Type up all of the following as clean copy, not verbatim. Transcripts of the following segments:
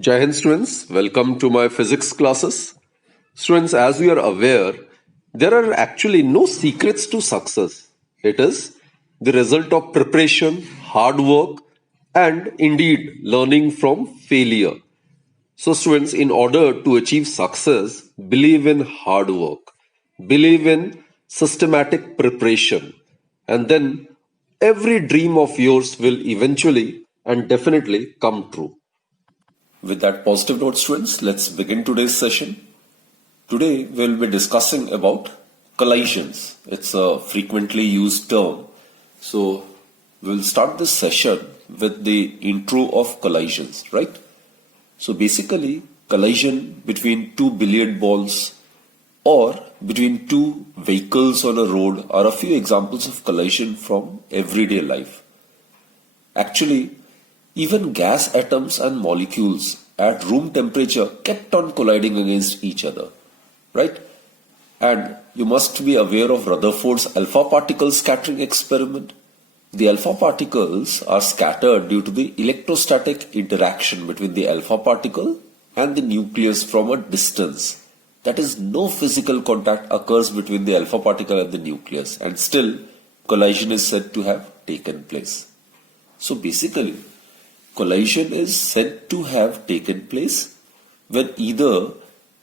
Jai Hind students, welcome to my physics classes. Students, as we are aware, there are actually no secrets to success. It is the result of preparation, hard work, and indeed learning from failure. So, students, in order to achieve success, believe in hard work, believe in systematic preparation, and then every dream of yours will eventually and definitely come true. With that positive note, students, let's begin today's session. Today, we'll be discussing about collisions. It's a frequently used term. So, we'll start this session with the intro of collisions, right? So, basically, collision between two billiard balls or between two vehicles on a road are a few examples of collision from everyday life. Actually, even gas atoms and molecules at room temperature kept on colliding against each other, right? And you must be aware of Rutherford's alpha particle scattering experiment. The alpha particles are scattered due to the electrostatic interaction between the alpha particle and the nucleus from a distance. That is, no physical contact occurs between the alpha particle and the nucleus, and still collision is said to have taken place. So basically, collision is said to have taken place when either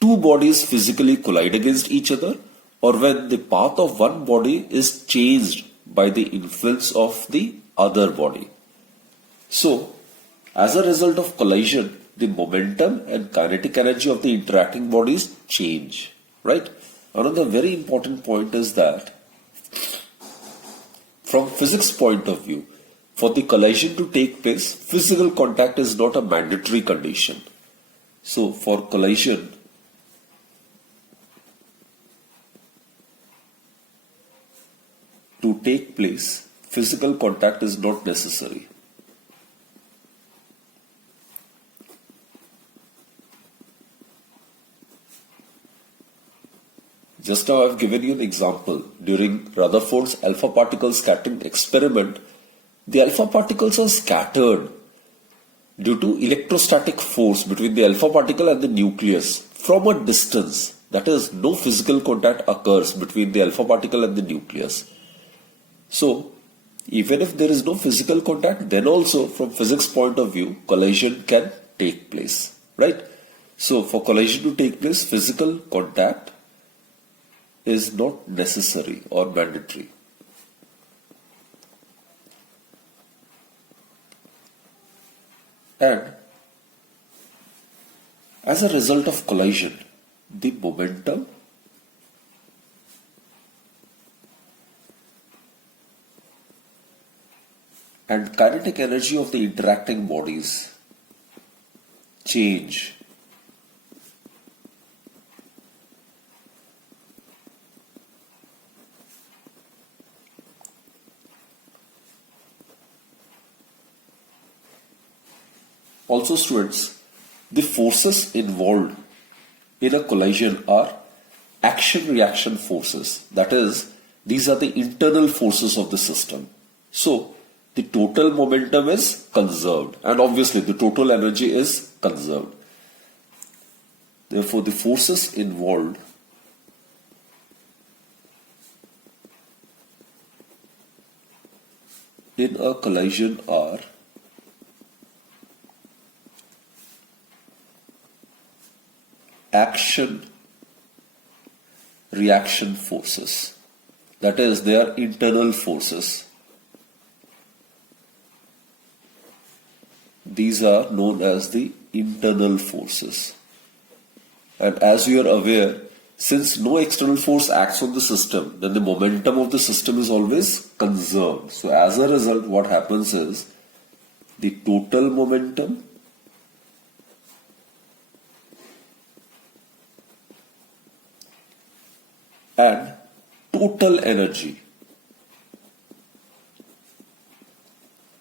two bodies physically collide against each other or when the path of one body is changed by the influence of the other body. So, as a result of collision, the momentum and kinetic energy of the interacting bodies change, right? Another very important point is that from physics point of view, for the collision to take place, physical contact is not a mandatory condition. So, for collision, to take place, physical contact is not necessary. Just now I have given you an example. During Rutherford's alpha particle scattering experiment, the alpha particles are scattered due to electrostatic force between the alpha particle and the nucleus from a distance. That is, no physical contact occurs between the alpha particle and the nucleus. So, even if there is no physical contact, then also from physics point of view, collision can take place, right? So, for collision to take place, physical contact is not necessary or mandatory. And as a result of collision, the momentum and kinetic energy of the interacting bodies change. Also, students, the forces involved in a collision are action-reaction forces. That is, these are the internal forces of the system. So, the total momentum is conserved, and obviously the total energy is conserved. Therefore, the forces involved in a collision are action reaction forces. That is, they are internal forces. These are known as the internal forces. And as you are aware, since no external force acts on the system, then the momentum of the system is always conserved. So as a result, what happens is the total momentum and total energy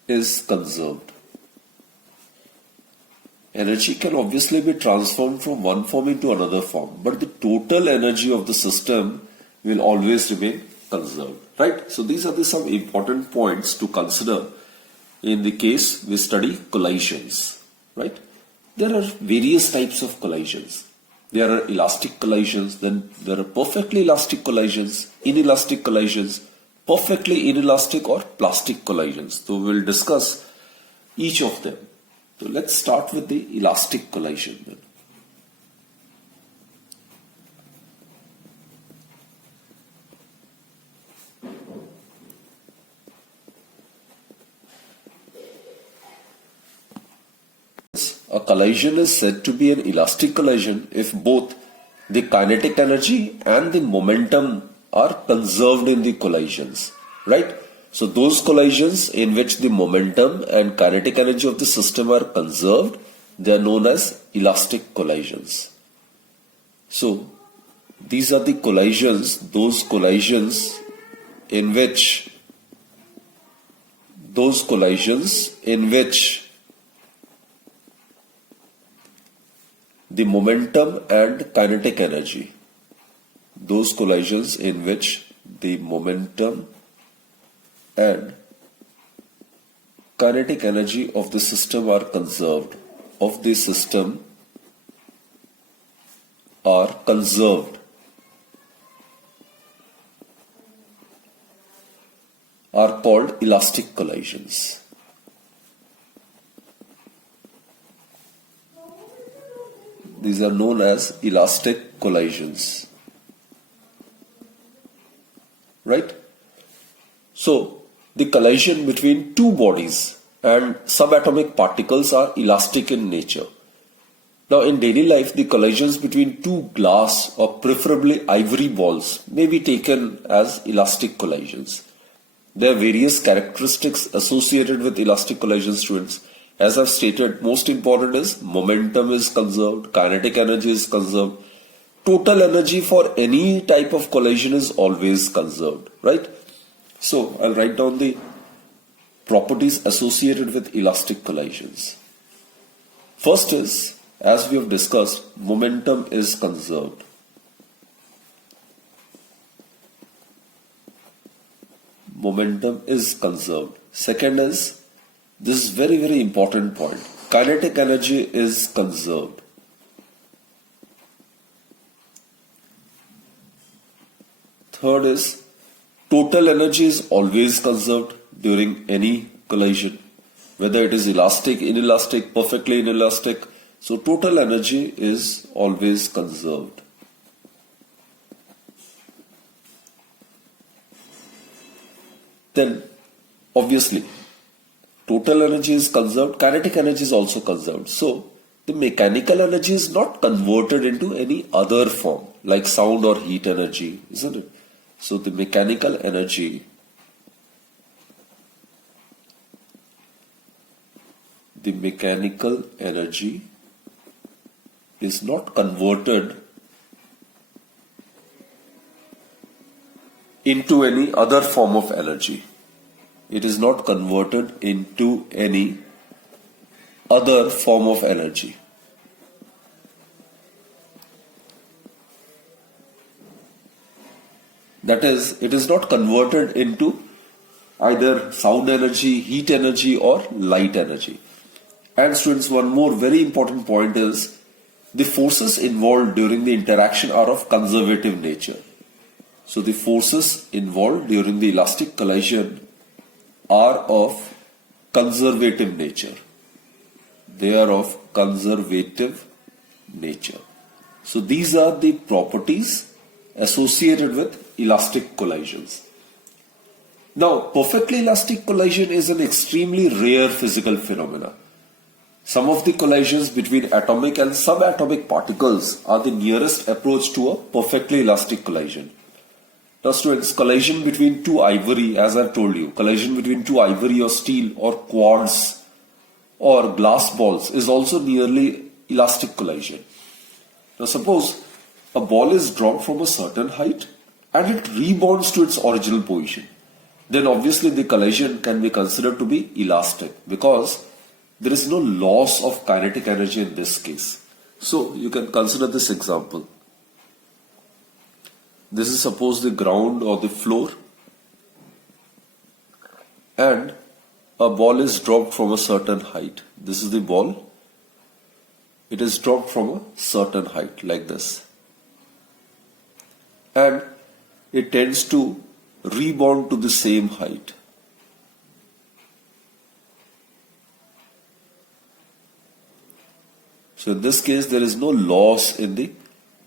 is conserved. Energy can obviously be transformed from one form into another form, but the total energy of the system will always remain conserved, right? So these are some important points to consider in the case we study collisions, right? there are various types of collisions. There are elastic collisions, then there are perfectly elastic collisions, inelastic collisions, perfectly inelastic or plastic collisions. So we'll discuss each of them. So let's start with the elastic collision then. A collision is said to be an elastic collision if both the kinetic energy and the momentum are conserved in the collisions, right? So those collisions in which the momentum and kinetic energy of the system are conserved, they are known as elastic collisions. So these are the collisions, those collisions in which the momentum and kinetic energy, those collisions in which the momentum and kinetic energy of the system are conserved, are called elastic collisions. These are known as elastic collisions, right? So the collision between two bodies and subatomic particles are elastic in nature. Now in daily life, the collisions between two glass or preferably ivory balls may be taken as elastic collisions. There are various characteristics associated with elastic collisions, students. As I've stated, most important is momentum is conserved, kinetic energy is conserved, total energy for any type of collision is always conserved, right? So I'll write down the properties associated with elastic collisions. First is, as we have discussed, momentum is conserved. Momentum is conserved. Second is, this is very, very important point. Kinetic energy is conserved. Third is, total energy is always conserved during any collision, whether it is elastic, inelastic, perfectly inelastic. So total energy is always conserved. Then, obviously, total energy is conserved, kinetic energy is also conserved. So, the mechanical energy is not converted into any other form, like sound or heat energy, isn't it? So, the mechanical energy is not converted into any other form of energy. It is not converted into any other form of energy. That is, it is not converted into either sound energy, heat energy or light energy. And students, one more very important point is the forces involved during the interaction are of conservative nature. So the forces involved during the elastic collision are of conservative nature. They are of conservative nature. So these are the properties associated with elastic collisions. Now, perfectly elastic collision is an extremely rare physical phenomena. Some of the collisions between atomic and subatomic particles are the nearest approach to a perfectly elastic collision. Now students, collision between two ivory, as I've told you, collision between two ivory or steel or quartz or glass balls is also nearly elastic collision. Now suppose a ball is dropped from a certain height and it rebounds to its original position. Then obviously the collision can be considered to be elastic because there is no loss of kinetic energy in this case. So you can consider this example. This is suppose the ground or the floor and a ball is dropped from a certain height. This is the ball it is dropped from a certain height like this. And it tends to rebound to the same height. So in this case, there is no loss in the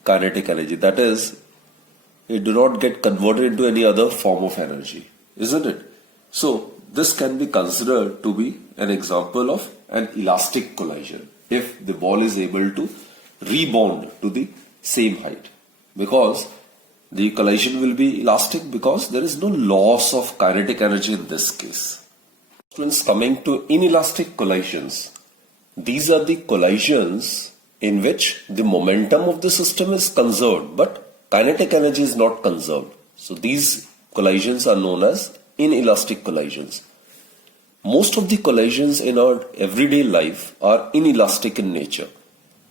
kinetic energy. That is, it do not get converted into any other form of energy, isn't it? So this can be considered to be an example of an elastic collision if the ball is able to rebound to the same height, because the collision will be elastic because there is no loss of kinetic energy in this case. Students, coming to inelastic collisions, these are the collisions in which the momentum of the system is conserved but kinetic energy is not conserved. So these collisions are known as inelastic collisions. Most of the collisions in our everyday life are inelastic in nature.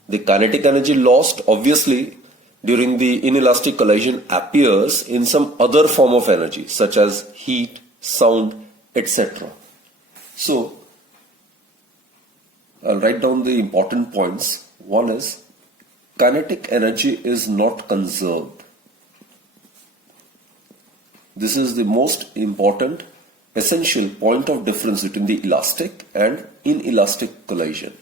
The kinetic energy lost obviously during the inelastic collision appears in some other form of energy such as heat, sound, etc. So I'll write down the important points. One is kinetic energy is not conserved. This is the most important essential point of difference between the elastic and inelastic collision.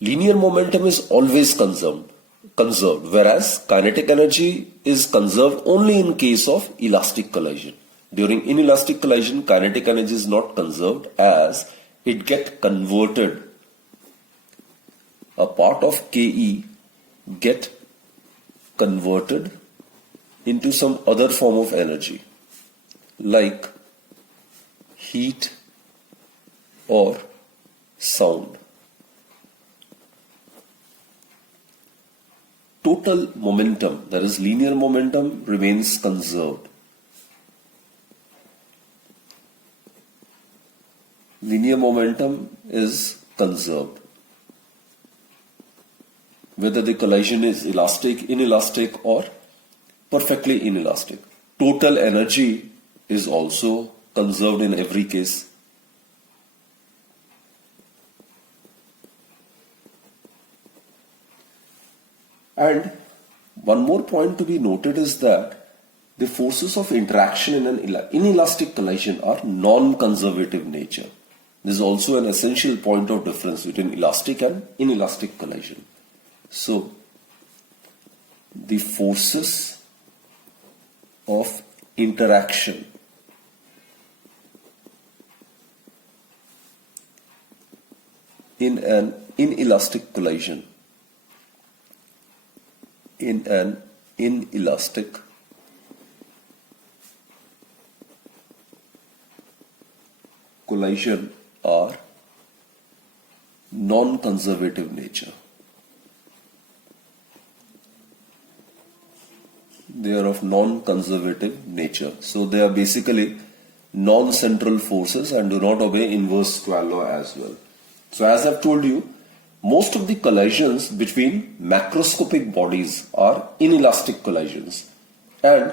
Linear momentum is always conserved, whereas kinetic energy is conserved only in case of elastic collision. During inelastic collision, kinetic energy is not conserved as it gets converted. A part of Ke get converted into some other form of energy like heat or sound. Total momentum, that is linear momentum, remains conserved. Linear momentum is conserved. Whether the collision is elastic, inelastic or perfectly inelastic. Total energy is also conserved in every case. And one more point to be noted is that the forces of interaction in an inelastic collision are non-conservative nature. This is also an essential point of difference between elastic and inelastic collision. So, the forces of interaction in an inelastic collision, are non-conservative nature. They are of non-conservative nature. So they are basically non-central forces and do not obey inverse square law as well. So as I've told you, most of the collisions between macroscopic bodies are inelastic collisions. And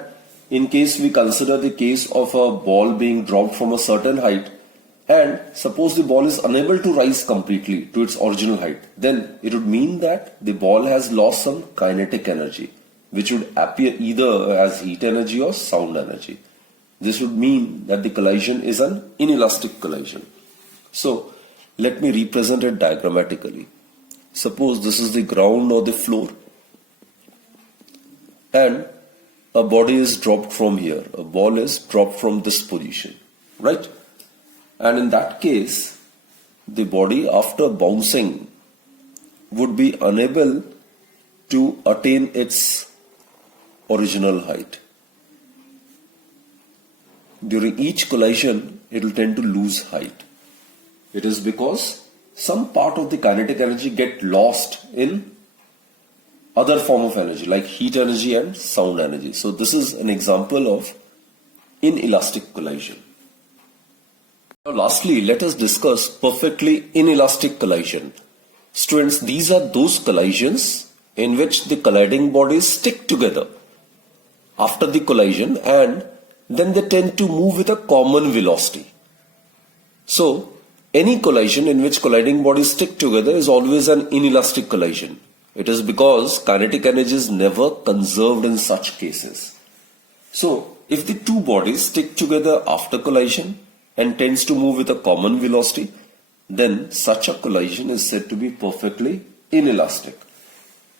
in case we consider the case of a ball being dropped from a certain height, and suppose the ball is unable to rise completely to its original height, then it would mean that the ball has lost some kinetic energy, which would appear either as heat energy or sound energy. This would mean that the collision is an inelastic collision. So let me represent it diagrammatically. Suppose this is the ground or the floor, and a body is dropped from here. A ball is dropped from this position, right? And in that case, the body after bouncing would be unable to attain its original height. During each collision, it will tend to lose height. It is because some part of the kinetic energy get lost in other form of energy like heat energy and sound energy. So this is an example of inelastic collision. Now lastly, let us discuss perfectly inelastic collision. Students, these are those collisions in which the colliding bodies stick together after the collision and then they tend to move with a common velocity. So Any collision in which colliding bodies stick together is always an inelastic collision. It is because kinetic energy is never conserved in such cases. So, if the two bodies stick together after collision and tends to move with a common velocity, then such a collision is said to be perfectly inelastic.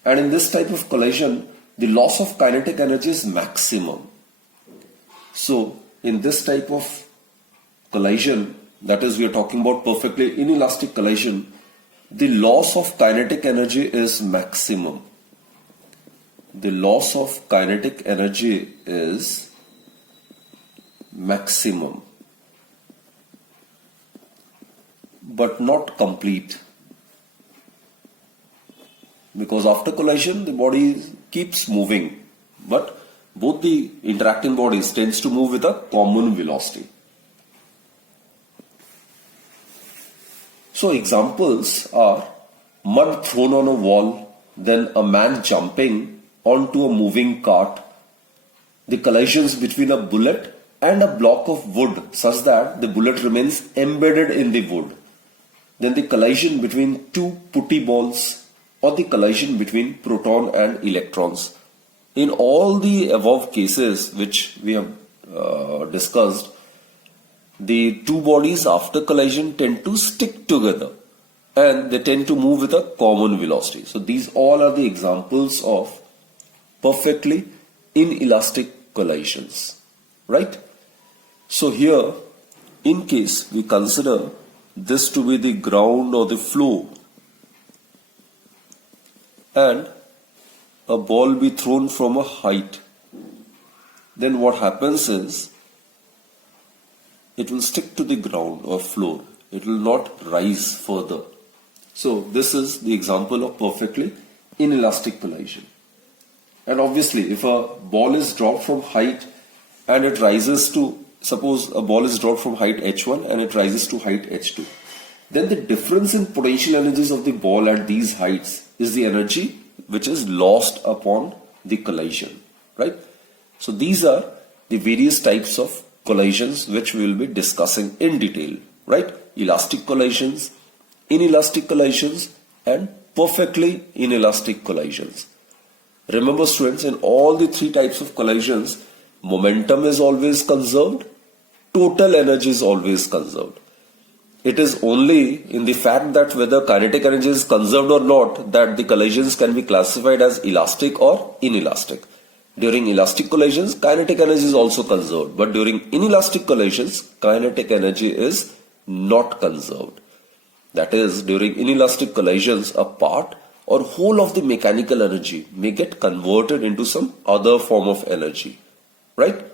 And in this type of collision, the loss of kinetic energy is maximum. So, in this type of collision, that is, we are talking about perfectly inelastic collision, the loss of kinetic energy is maximum. The loss of kinetic energy is maximum, but not complete. Because after collision, the body keeps moving, but both the interacting bodies tends to move with a common velocity. So examples are mud thrown on a wall, then a man jumping onto a moving cart, the collisions between a bullet and a block of wood such that the bullet remains embedded in the wood, then the collision between two putty balls, or the collision between proton and electrons. In all the above cases which we have discussed, the two bodies after collision tend to stick together and they tend to move with a common velocity. So these all are the examples of perfectly inelastic collisions, right? So here, in case we consider this to be the ground or the floor, and a ball be thrown from a height, then what happens is it will stick to the ground or floor. It will not rise further. So this is the example of perfectly inelastic collision. And obviously, if a ball is dropped from height and it rises to, suppose a ball is dropped from height h1 and it rises to height h2, then the difference in potential energies of the ball at these heights is the energy which is lost upon the collision, right? So these are the various types of collisions which we will be discussing in detail, right? Elastic collisions, inelastic collisions, and perfectly inelastic collisions. Remember students, in all the three types of collisions, momentum is always conserved, total energy is always conserved. It is only in the fact that whether kinetic energy is conserved or not that the collisions can be classified as elastic or inelastic. During elastic collisions, kinetic energy is also conserved, but during inelastic collisions, kinetic energy is not conserved. That is, during inelastic collisions, a part or whole of the mechanical energy may get converted into some other form of energy, right?